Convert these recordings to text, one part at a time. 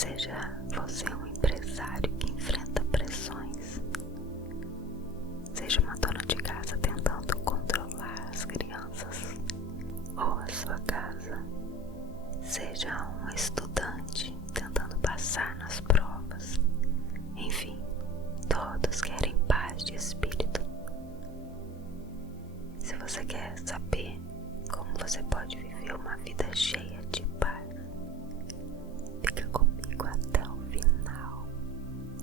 Seja você um empresário que enfrenta pressões, seja uma dona de casa tentando controlar as crianças ou a sua casa, seja um estudante tentando passar nas provas, enfim, todos querem paz de espírito. Se você quer saber como você pode viver uma vida cheia de paz, fica comigo até o final,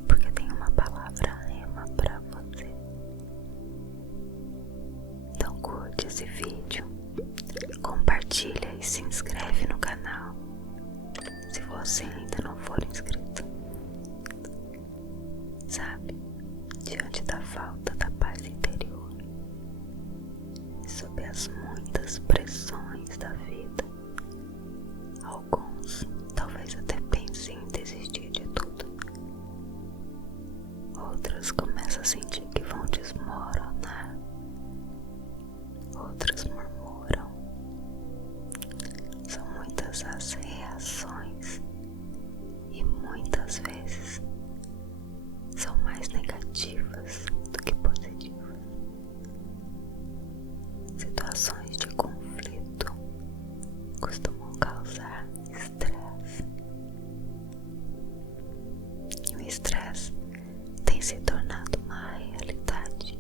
porque tem uma palavra rema pra você. Então curte esse vídeo, compartilha e se inscreve no canal, se você ainda não for inscrito. Sabe, diante da falta da paz interior e sob as muitas pressões da vida, alguns talvez até pensem em desistir de tudo. Outros começam a sentir que vão desmoronar. Outros murmuram. São muitas as reações e muitas vezes são mais negativas do que positivas. Situações de conflito costumam causar estresse. E o estresse tem se tornado uma realidade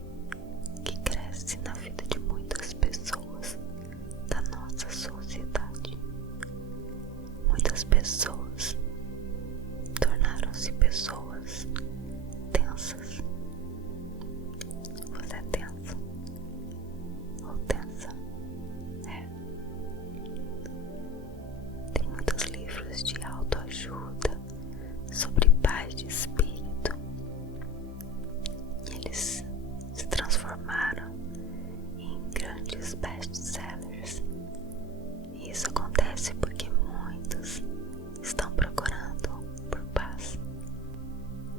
que cresce na vida de muitas pessoas da nossa sociedade. Muitas pessoas tornaram-se pessoas tensas. Você é tensa ou tensa? Tem muitos livros de autoajuda sobre paz de espírito. Eles se transformaram em grandes best-sellers. E isso acontece porque muitos estão procurando por paz.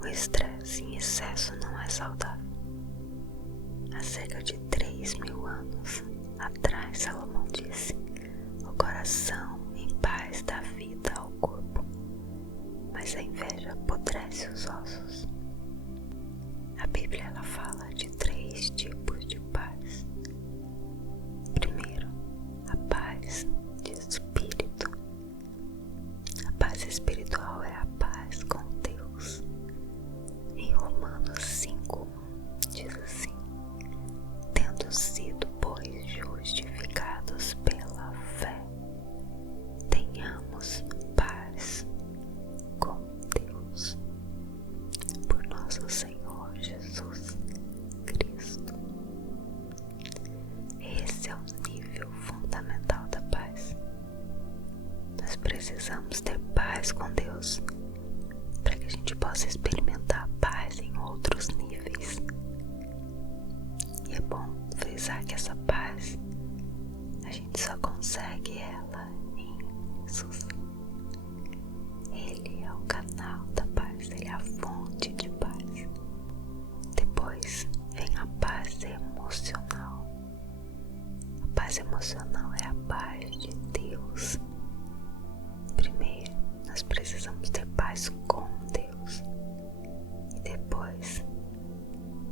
O estresse em excesso não é saudável. Há cerca de 3.000 anos atrás, Salomão disse: o coração em paz dá vida ao corpo, mas a inveja apodrece os ossos. A Bíblia ela fala de 3 tipos de paz. Primeiro, a paz de espírito. A paz espiritual é a paz com Deus. Em Romanos 5, diz assim: tendo sido, pois, justificados pela fé, tenhamos paz com Deus por nosso Senhor Jesus Cristo. Esse é o nível fundamental da paz. Nós precisamos ter paz com Deus para que a gente possa experimentar a paz em outros níveis. E é bom frisar que essa paz a gente só consegue ela em Jesus. Ele é o canal da paz, ele é a fonte de paz. Depois vem a paz emocional. A paz emocional é a paz de Deus. Primeiro, nós precisamos ter paz com Deus. E depois,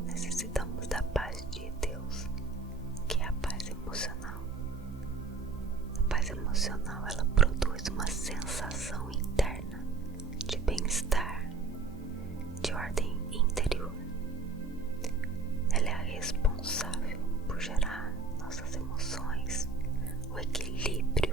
necessitamos da paz de Deus, que é a paz emocional. A paz emocional, ela produz uma sensação interna de bem-estar, de ordem interior. Ela é a responsável por gerar nossas emoções, o equilíbrio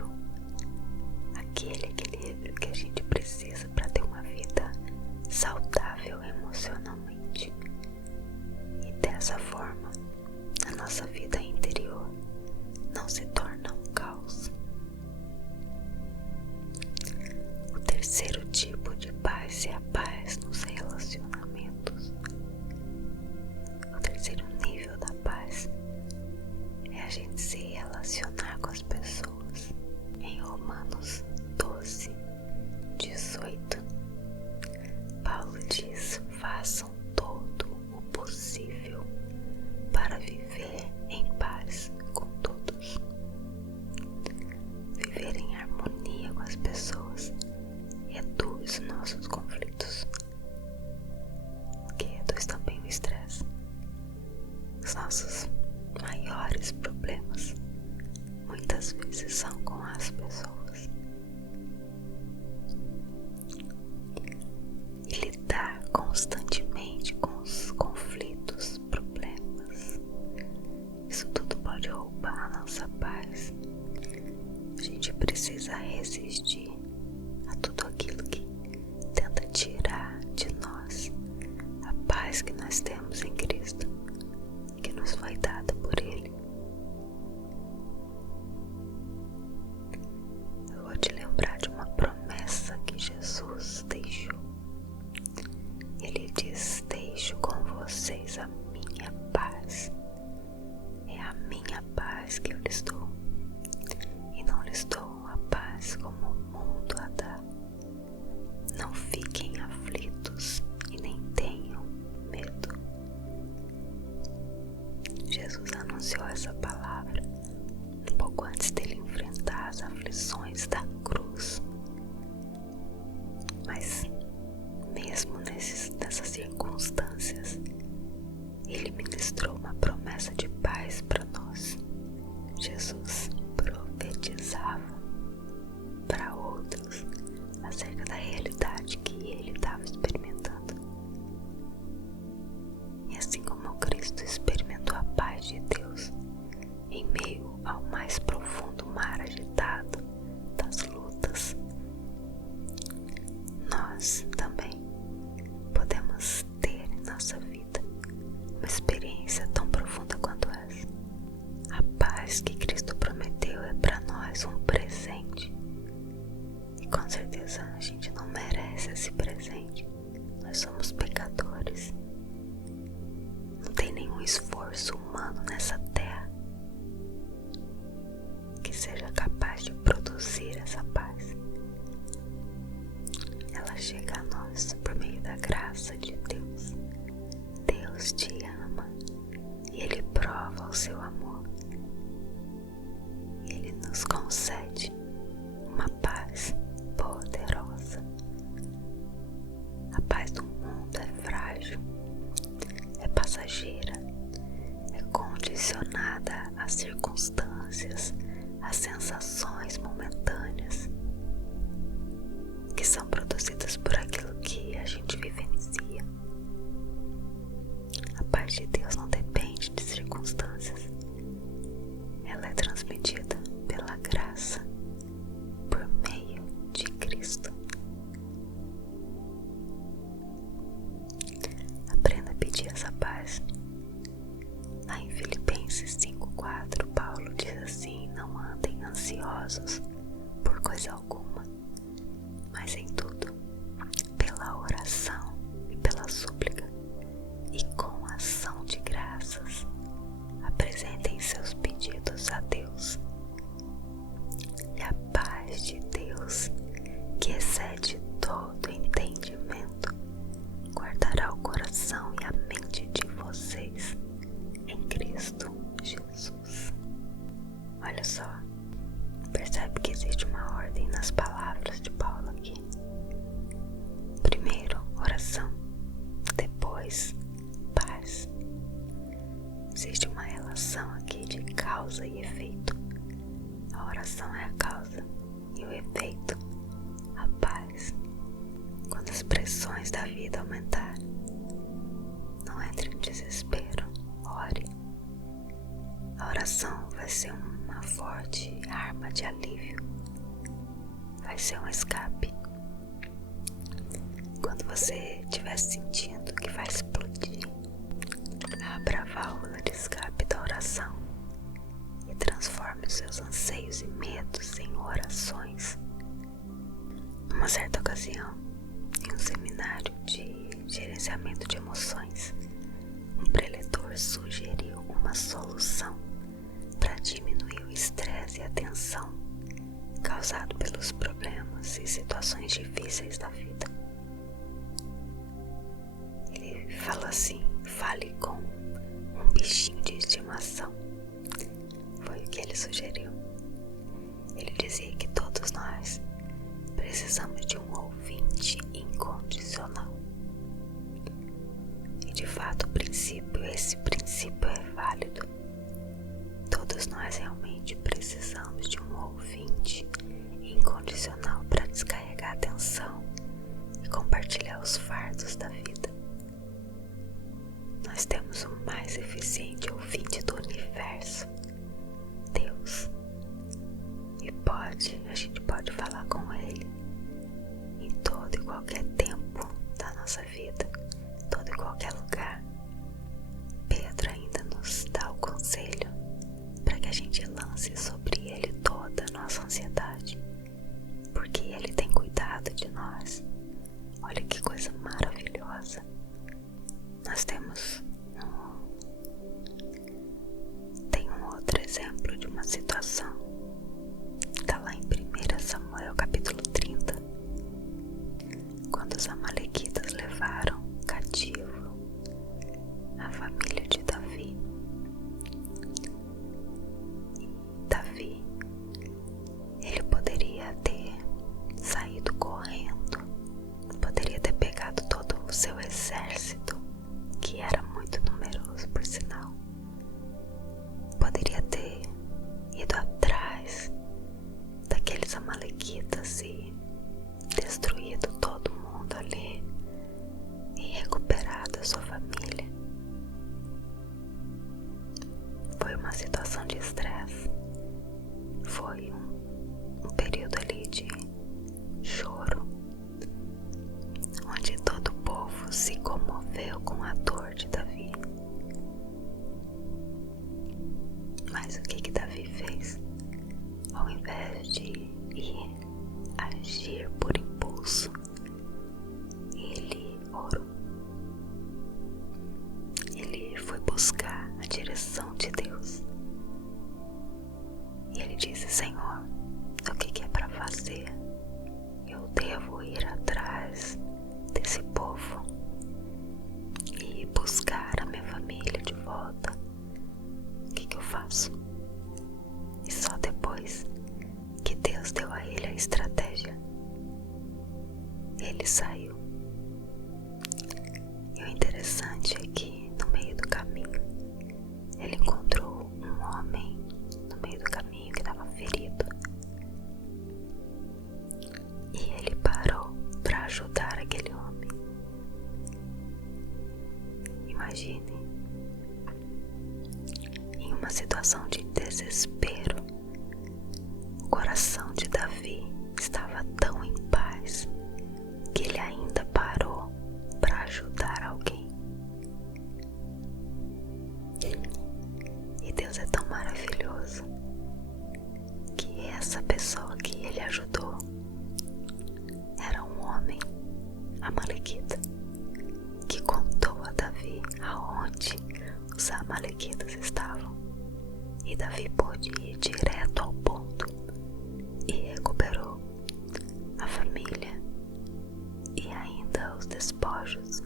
Mas mesmo nessas circunstâncias, Ele ministrou uma promessa de paz para nós. Jesus profetizava para outros acerca da realidade que Ele estava experimentando. E assim como Cristo experimentou a paz de Deus em meio ao mais profundo mar agitado das lutas, nós também podemos ter em nossa vida uma experiência tão profunda quanto essa. A paz que Cristo prometeu é para nós um presente. E com certeza a gente não merece esse presente. Nós somos pecadores. Não tem nenhum esforço humano nessa terra que seja capaz de produzir essa paz. Ela chega a nós por meio da graça de Deus. Deus te ama e Ele prova o seu amor. Ele nos concede uma paz poderosa. A paz do mundo é frágil, é passageira, é condicionada às circunstâncias, às sensações momentâneas que são produzidas por aquilo que a gente vivencia. A paz de Deus não depende de circunstâncias. Ela é transmitida pela graça, por meio de Cristo. Aprenda a pedir essa paz. Lá em Filipenses 5:4, Paulo diz assim: não andem ansiosos por coisa alguma, mas em tudo, pela oração e pela súplica, e com ação de graças, apresentem seus pedidos a Deus. E a paz de Deus, que excede todo entendimento, guardará o coração e a mente de vocês em Cristo Jesus. Olha só, percebe que existe uma ordem nas palavras de Paulo aqui. Primeiro, oração. Depois, paz. Existe uma relação aqui de causa e efeito. A oração é a causa e o efeito, a paz. Quando as pressões da vida aumentarem, não entre em desespero, ore. A oração vai ser uma forte arma de alívio, vai ser um escape. Quando você estiver sentindo que vai explodir, abra a válvula de escape da oração e transforme os seus anseios e medos em orações. Numa certa ocasião, em um seminário de gerenciamento de emoções, um preletor sugeriu uma solução para diminuir o estresse e a tensão causado pelos problemas e situações difíceis da vida. Ele falou assim: fale com um bichinho de estimação. Foi o que ele sugeriu. Ele dizia que todos nós precisamos de um ouvinte incondicional. E de fato esse princípio é válido. Todos nós realmente precisamos de um ouvinte incondicional para descarregar a tensão e compartilhar os fardos da vida. Nós temos o mais eficiente ouvinte do universo, Deus. E a gente pode falar com Ele em todo e qualquer tempo da nossa vida, todo e qualquer lugar. Pedro ainda nos dá o conselho para que a gente lance sobre Ele toda a nossa ansiedade, porque Ele tem cuidado de nós. Olha que coisa maravilhosa. Nós tem um outro exemplo de uma situação. Está lá em 1 Samuel capítulo 30, quando os amalequitas levaram cativo a família de Davi. Davi, ele poderia ter saído correndo para ajudar aquele homem. Imagine, em uma situação de desespero, o coração de Davi estava tão em paz que ele ainda parou para ajudar alguém. E Deus é tão maravilhoso que essa pessoa que ele ajudou era um homem amalequita que contou a Davi aonde os amalequitas estavam, e Davi pôde ir direto ao ponto e recuperou a família e ainda os despojos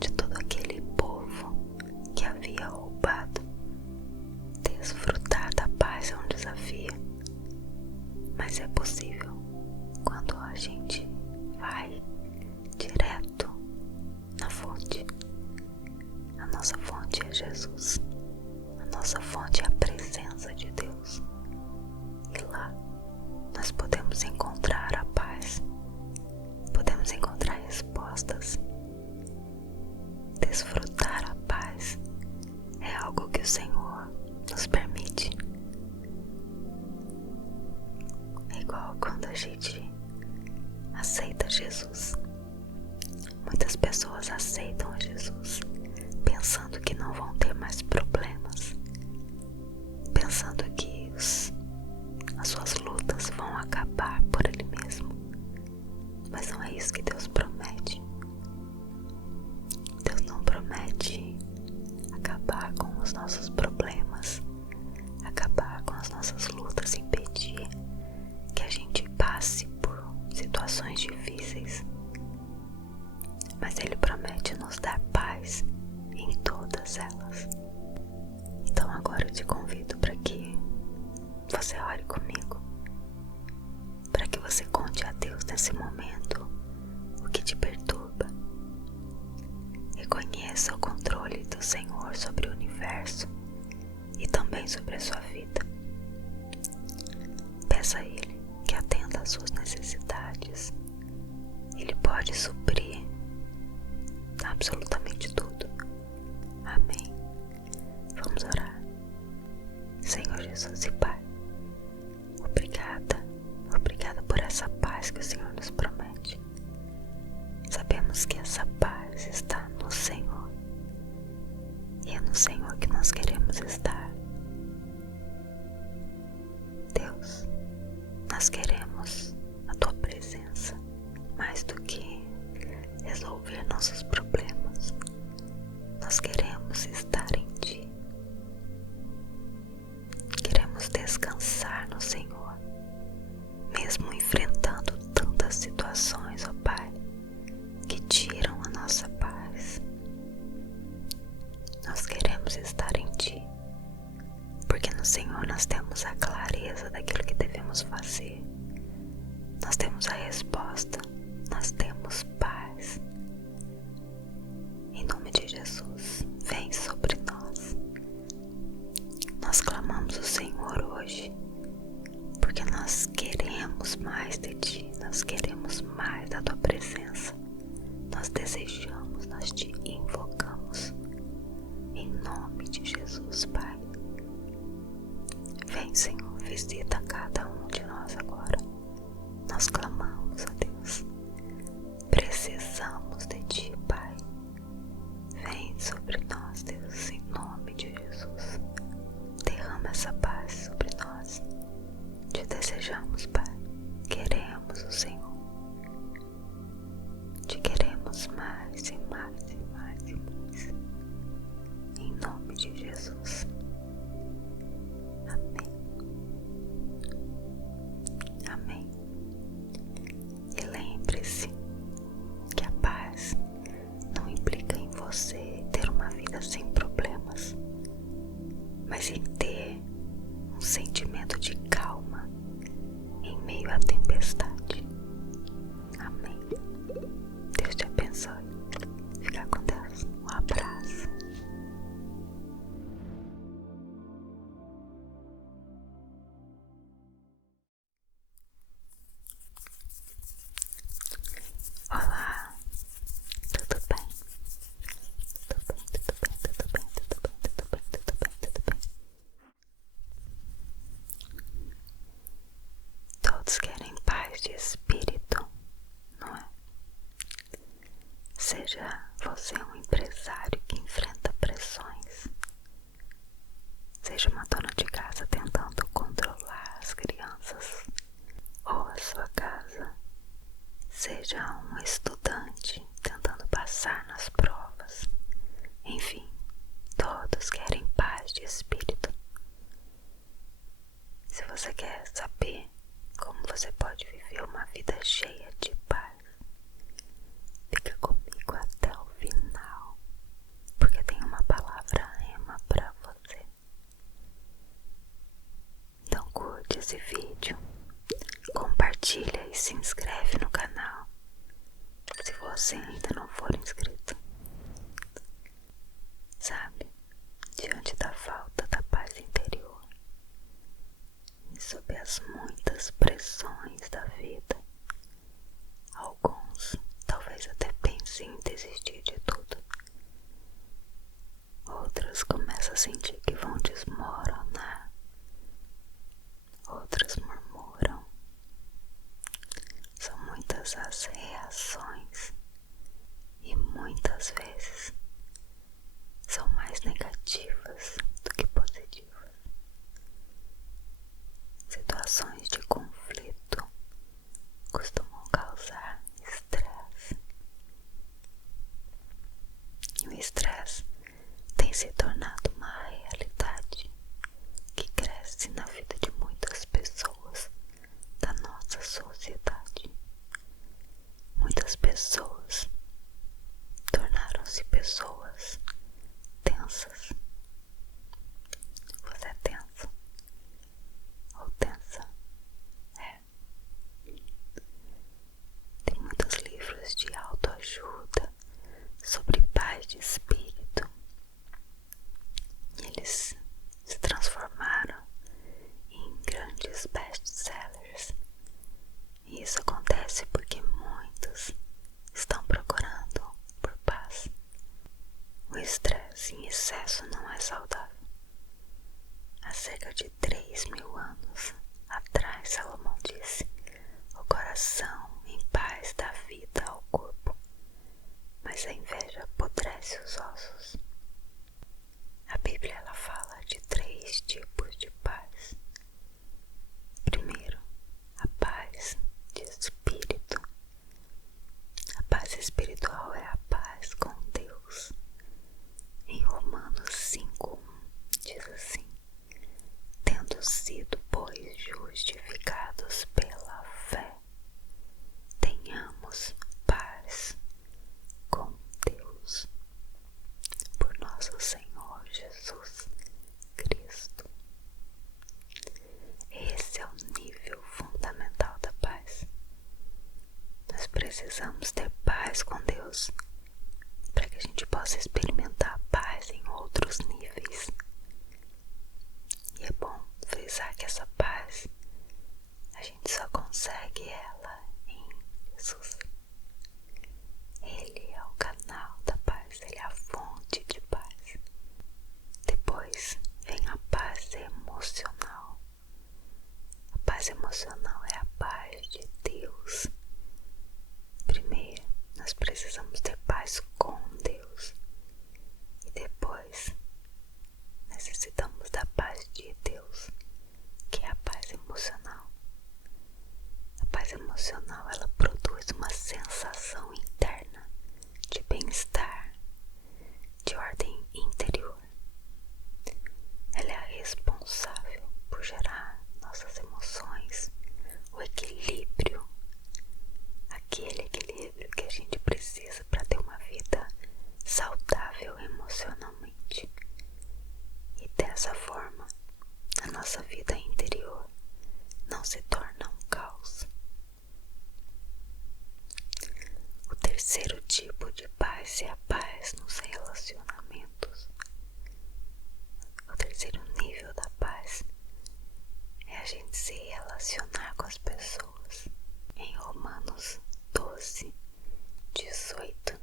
de todo aquele povo que havia roubado. Desfrutar da paz é um desafio, mas é possível quando a gente vai direto na fonte. A nossa fonte é Jesus. A nossa fonte é a presença de Deus. E lá nós podemos encontrar a paz. Podemos encontrar respostas. Desfrutar a paz é algo que o Senhor nos permite. É igual quando a gente aceita Jesus. Muitas pessoas aceitam a Jesus pensando que não vão ter mais problemas, pensando que as suas lutas vão acabar por Ele mesmo. Mas não é isso que Deus promete. Deus não promete acabar com os nossos problemas, acabar com as nossas lutas, impedir que a gente passe por situações difíceis. Mas Ele promete nos dar paz em todas elas. Então agora eu te convido para que você ore comigo, para que você conte a Deus nesse momento o que te perturba. Reconheça o controle do Senhor sobre o universo e também sobre a sua vida. Peça a Ele que atenda às suas necessidades. Ele pode suprir absolutamente tudo. Amém. Vamos orar. Senhor Jesus e Pai, obrigada por essa paz que o Senhor nos promete. Sabemos que essa paz está no Senhor, e é no Senhor que nós queremos estar. Deus, nós queremos a Tua presença mais do que resolver nossos problemas. Nós queremos estar em Ti. Queremos descansar no Senhor, mesmo enfrentando tantas situações, ó Pai, que tiram a nossa paz. Nós queremos estar em Ti, porque no Senhor nós temos a clareza daquilo que devemos fazer. Nós temos a resposta, nós temos paz. Em nome de Jesus, vem sobre nós. Nós clamamos o Senhor hoje, porque nós queremos mais de Ti, nós queremos mais da Tua presença. Nós desejamos, nós Te invocamos. Em nome de Jesus, Pai. Vem, Senhor, visita cada um de nós agora. Nós clamamos a Deus. Precisamos de Ti, Pai. Vem sobre nós, Deus, em nome de Jesus. Derrama essa paz sobre nós. Te desejamos, Pai. Queremos o Senhor. Te queremos mais e mais e mais e mais. Em nome de Jesus. Amém. Amém. Seja você um empresário que enfrenta pressões, seja uma dona de casa tentando controlar as crianças ou a sua casa, seja um estudante tentando passar nas provas, enfim, todos querem paz de espírito. Se você quer saber como você pode viver uma vida cheia de paz, fica comigo até o final, porque tem uma palavra rema pra você. Então curte esse vídeo, compartilha e se inscreve no canal, se você ainda não for inscrito. Sabe, diante da falta da paz interior e sob as muitas pressões da vida, alguns talvez até pensem em desistir de tudo. Outros começam a sentir que vão desmoronar. Outros murmuram. São muitas as reações e muitas vezes são mais negativas do que positivas. Situações de conflito costumam causar estresse. E o estresse tem se tornado uma realidade que cresce na vida de muitas pessoas da nossa sociedade. Muitas pessoas tornaram-se pessoas tensas. Você é tenso ou tensa? É. Tem muitos livros de autoajuda sobre paz de espírito. E eles se transformaram em grandes best-sellers. E isso acontece porque muitos estão procurando por paz. O estresse em excesso não é saudável. Há cerca de 3.000 anos atrás, Salomão disse: o coração em paz dá vida ao corpo, mas a inveja apodrece os ossos. A Bíblia ela fala de 3 tipos de paz. Primeiro, a paz de espírito. A paz espiritual é a paz com Deus. Em Romanos 5:1 diz assim: tendo sido, pois, justificados pela fé, tenhamos paz com Deus por nosso Senhor Jesus Cristo. Esse é o nível fundamental da paz. Nós precisamos ter paz com Deus para que a gente possa experimentar a paz em outros níveis. E é bom frisar que essa paz a gente só consegue ela em Jesus. Ele é o canal da paz, ele é a fonte de paz. Depois vem a paz emocional. A paz emocional é a paz de Deus. Primeiro, nós precisamos ter paz com Deus. E depois, necessitamos da paz de Deus, que é a paz emocional. A paz emocional, ela produz uma sensação interna de bem-estar, de ordem interior. Ela é a responsável por gerar nossas emoções, o equilíbrio, aquele equilíbrio que a gente precisa para ter uma vida saudável emocionalmente. E dessa forma, a nossa vida interior não se torna um caos. O terceiro tipo de paz é a paz nos relacionamentos. O terceiro nível da paz é a gente se relacionar com as pessoas. Em Romanos 12:18,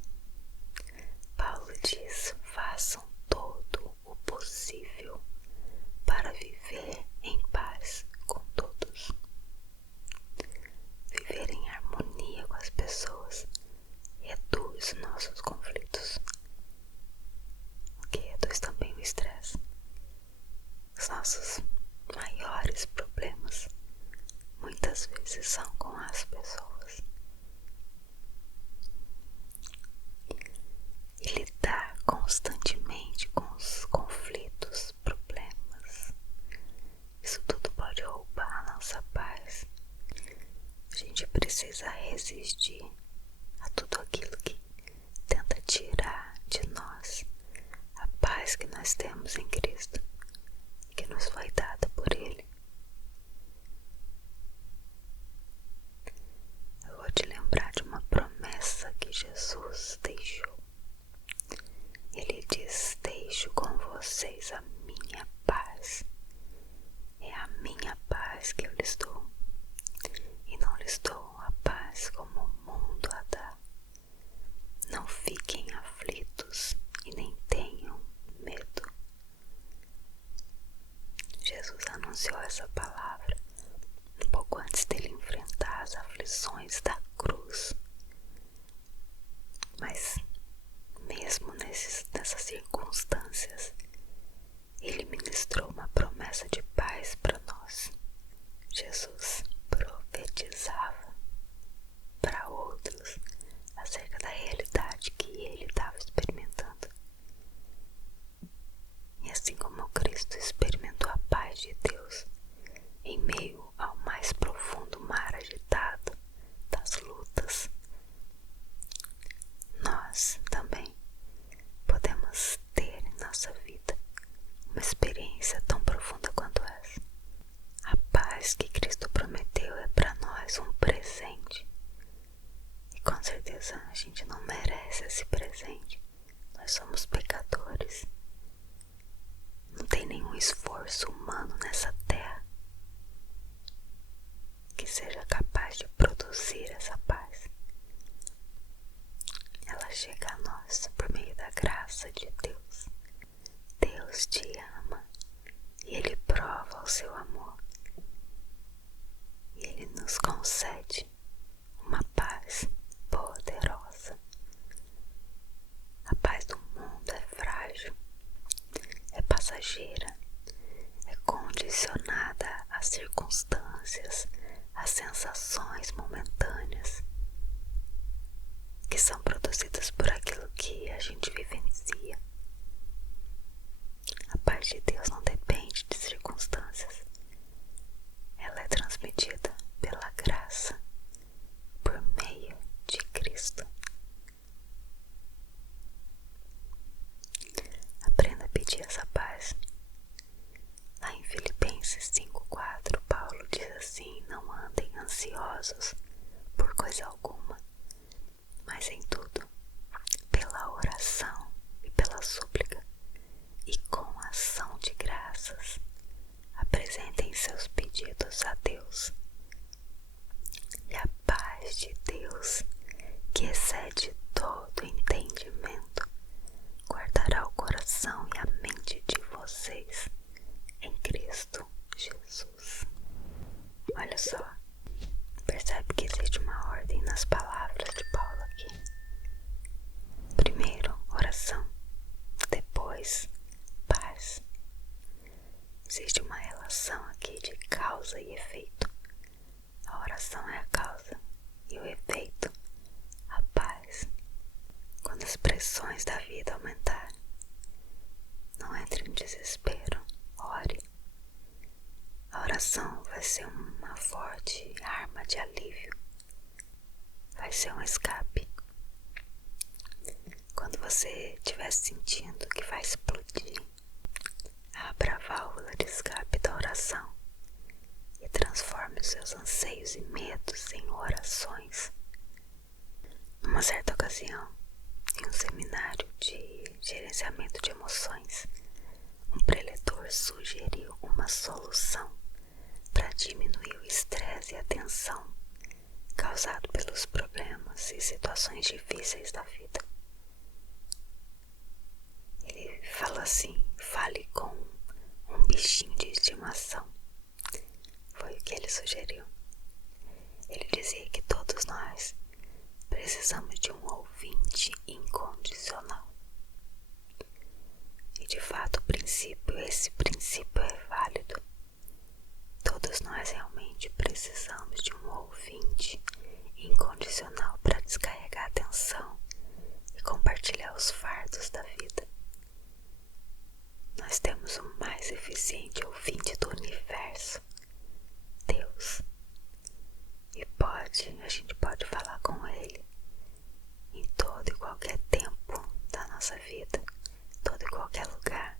Paulo diz: façam todo o possível para viver em paz com todos. Viver em harmonia com as pessoas reduz nossos conflitos Mas mesmo nessas circunstâncias, Ele ministrou uma promessa de paz para nós. Jesus profetizava para outros acerca da realidade que ele estava experimentando. E assim como Cristo experimentou a paz de Deus em meio ao mais profundo mar agitado das lutas, nós também podemos ter em nossa vida uma experiência tão profunda quanto essa. A paz que Cristo prometeu é para nós um presente. E com certeza a gente não merece esse presente. Nós somos pecadores. Não tem nenhum esforço humano nessa terra que seja capaz de produzir essa paz. Ela chega a nós por meio da graça de Deus. Deus te ama e Ele prova o seu amor. E Ele nos concede uma paz poderosa. A paz do mundo é frágil, é passageira, é condicionada às circunstâncias, às sensações momentâneas que são produzidas por aquilo que a gente vivencia. A paz de Deus não depende de circunstâncias. Ela é transmitida pela graça, por meio de Cristo. Aprenda a pedir essa paz. Lá em Filipenses 5:4, Paulo diz assim: não andem ansiosos por coisa alguma, mas em tudo, pela oração e pela súplica, e com ação de graças, apresentem seus pedidos a Deus. E a paz de Deus, que excede todo entendimento, guardará o coração e a mente de vocês em Cristo Jesus. Olha só, percebe que existe uma ordem nas palavras de Paulo aqui. Primeiro, oração. Depois, paz. Existe uma relação aqui de causa e efeito. A oração é a causa e o efeito, a paz. Quando as pressões da vida aumentarem, não entre em desespero, ore. A oração vai ser uma forte arma de alívio, vai ser um escape. Quando você estiver sentindo que vai explodir, abra a válvula de escape da oração e transforme os seus anseios e medos em orações. Numa certa ocasião, em um seminário de gerenciamento de emoções, um preletor sugeriu uma solução para diminuir o estresse e a tensão causado pelos problemas e situações difíceis da vida. Ele falou assim: fale com um bichinho de estimação. Foi o que ele sugeriu. Ele dizia que todos nós precisamos de um ouvinte incondicional. E de fato esse princípio é válido. Todos nós realmente precisamos de um ouvinte incondicional para descarregar a tensão e compartilhar os fardos da vida. Nós temos o mais eficiente ouvinte do universo, Deus. E a gente pode falar com Ele em todo e qualquer tempo da nossa vida, todo e qualquer lugar,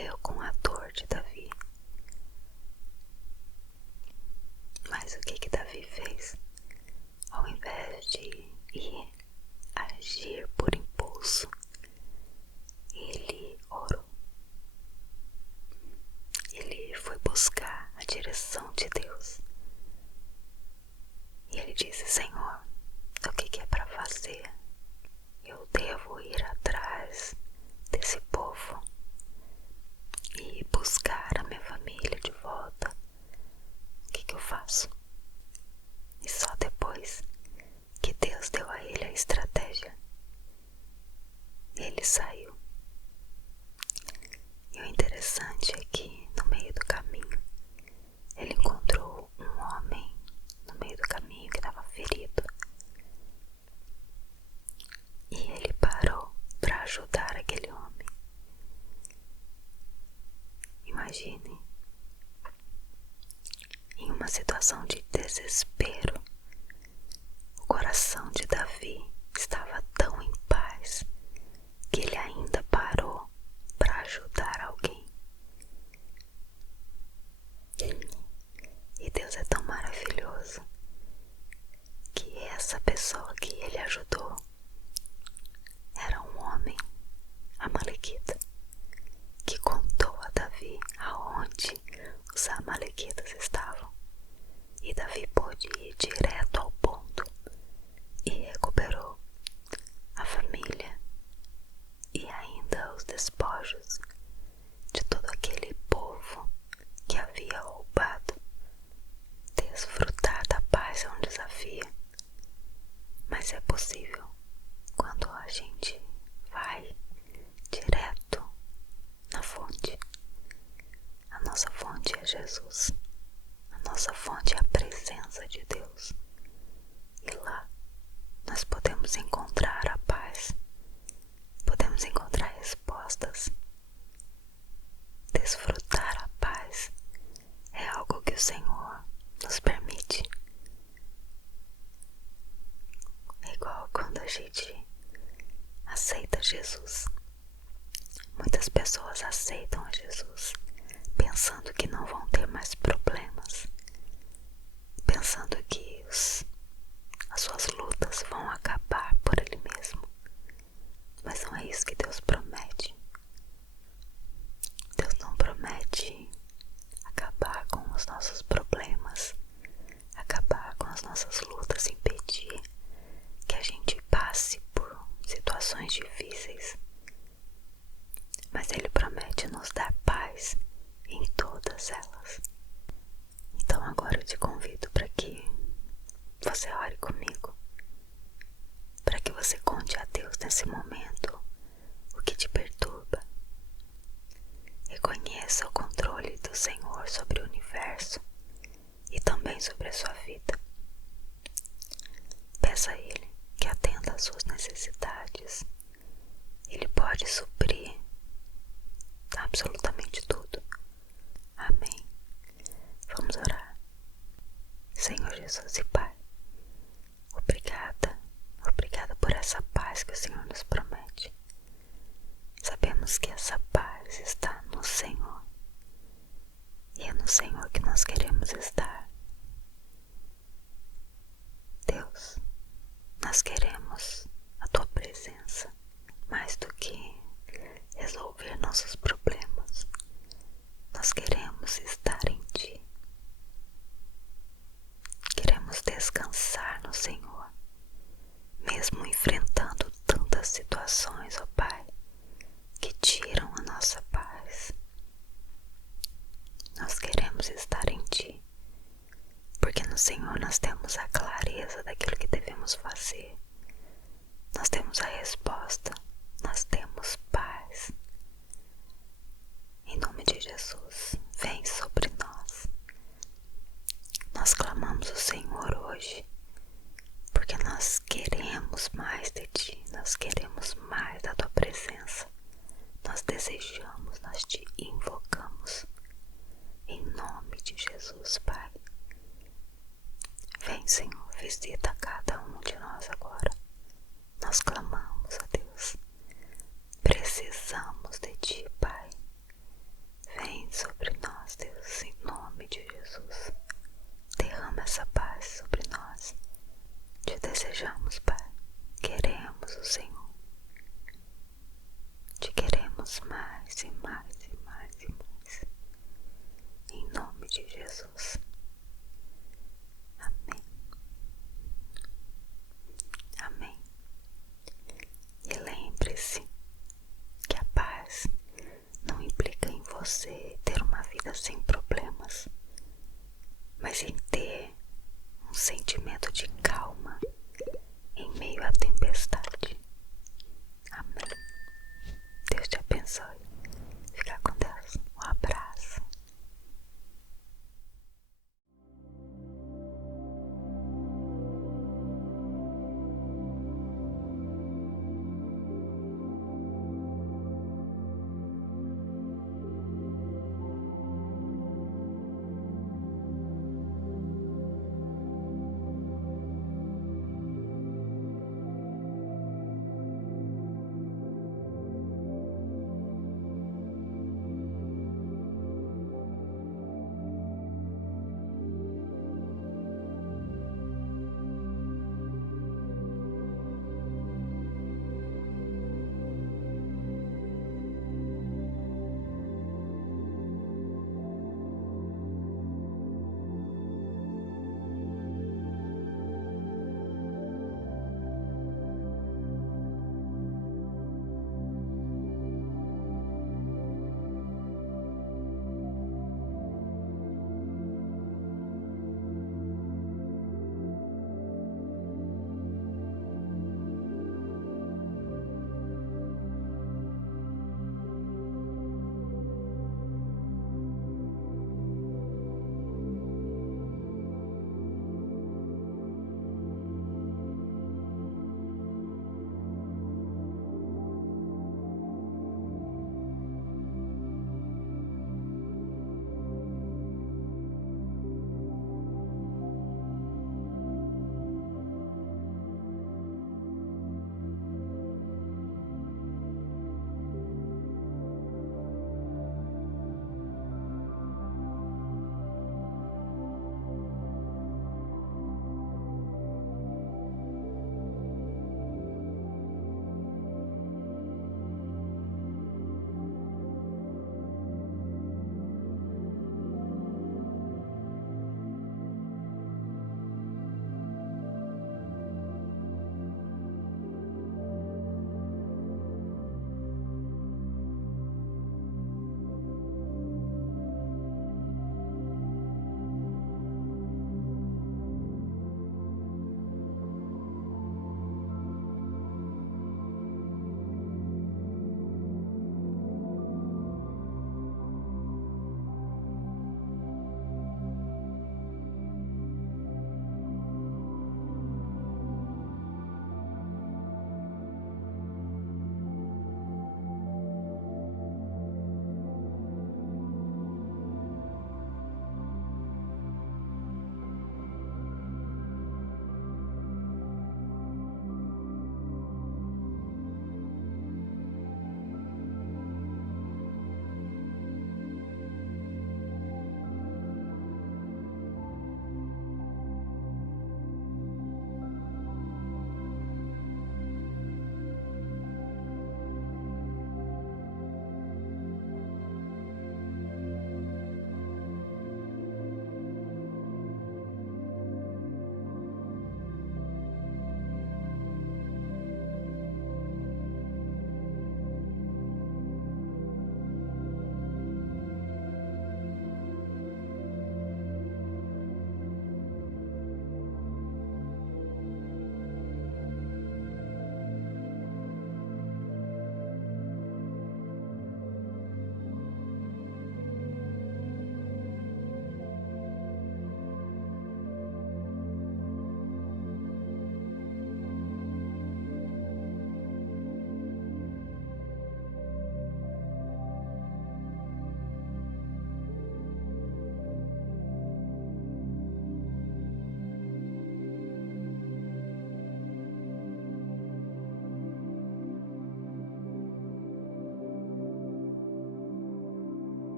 resolveu com a dor de Davi. Mas o que Davi fez? Ao invés de ir agir por impulso, ele orou. Ele foi buscar a direção de Deus. E ele disse: Senhor, o que é para fazer? Eu devo ir atrás desse povo e buscar a minha família de volta. O que eu faço? E só depois que Deus deu a ele a estratégia, ele saiu. E o interessante é que no meio do caminho ele encontrou um homem no meio do caminho que estava ferido. E ele parou para ajudar aquele homem. Imagine, em uma situação de desespero, o coração de Davi estava tão em paz que ele ainda parou para ajudar alguém. E Deus é tão maravilhoso que essa pessoa que ele ajudou era um homem amalequita que contou a Davi aonde os amalequitas estavam. E Davi pôde ir direto ao ponto e recuperou a família e ainda os despojos de todo aquele povo que havia roubado. Desfrutar da paz é um desafio, mas é possível quando a gente vai direto na fonte. A nossa fonte é Jesus. A nossa fonte é a presença de Deus. E lá nós podemos encontrar a paz. Podemos encontrar respostas. Desfrutar a paz é algo que o Senhor nos permite. É igual quando a gente aceita Jesus. Muitas pessoas aceitam a Jesus pensando que não vão ter mais problemas, pensando que as suas lutas vão acabar por Ele mesmo. Mas não é isso que Deus promete. Deus não promete acabar com os nossos problemas, acabar com as nossas lutas, impedir que a gente passe por situações difíceis. Mas Ele promete nos dar paz em todas elas. Então agora eu te convido para que você ore comigo, para que você conte a Deus nesse momento o que te perturba. Reconheça o controle do Senhor sobre o universo e também sobre a sua vida. Peça a Ele que atenda às suas necessidades. Ele pode suprir absolutamente tudo. Amém. Vamos orar. Senhor Jesus e Pai, obrigada por essa paz que o Senhor nos promete. Sabemos que essa paz está no Senhor e é no Senhor que nós queremos estar. Deus, nós queremos a Tua presença mais do que resolver nossos problemas. Nós queremos estar em Ti. Queremos descansar no Senhor, mesmo enfrentando tantas situações, ó Pai, que tiram a nossa paz. Nós queremos estar em Ti, porque no Senhor nós temos a clareza daquilo que devemos fazer. Nós temos a resposta, nós temos paz. Em nome de Jesus, vem sobre nós. Nós clamamos o Senhor hoje, porque nós queremos mais de Ti, nós queremos mais da Tua presença. Nós desejamos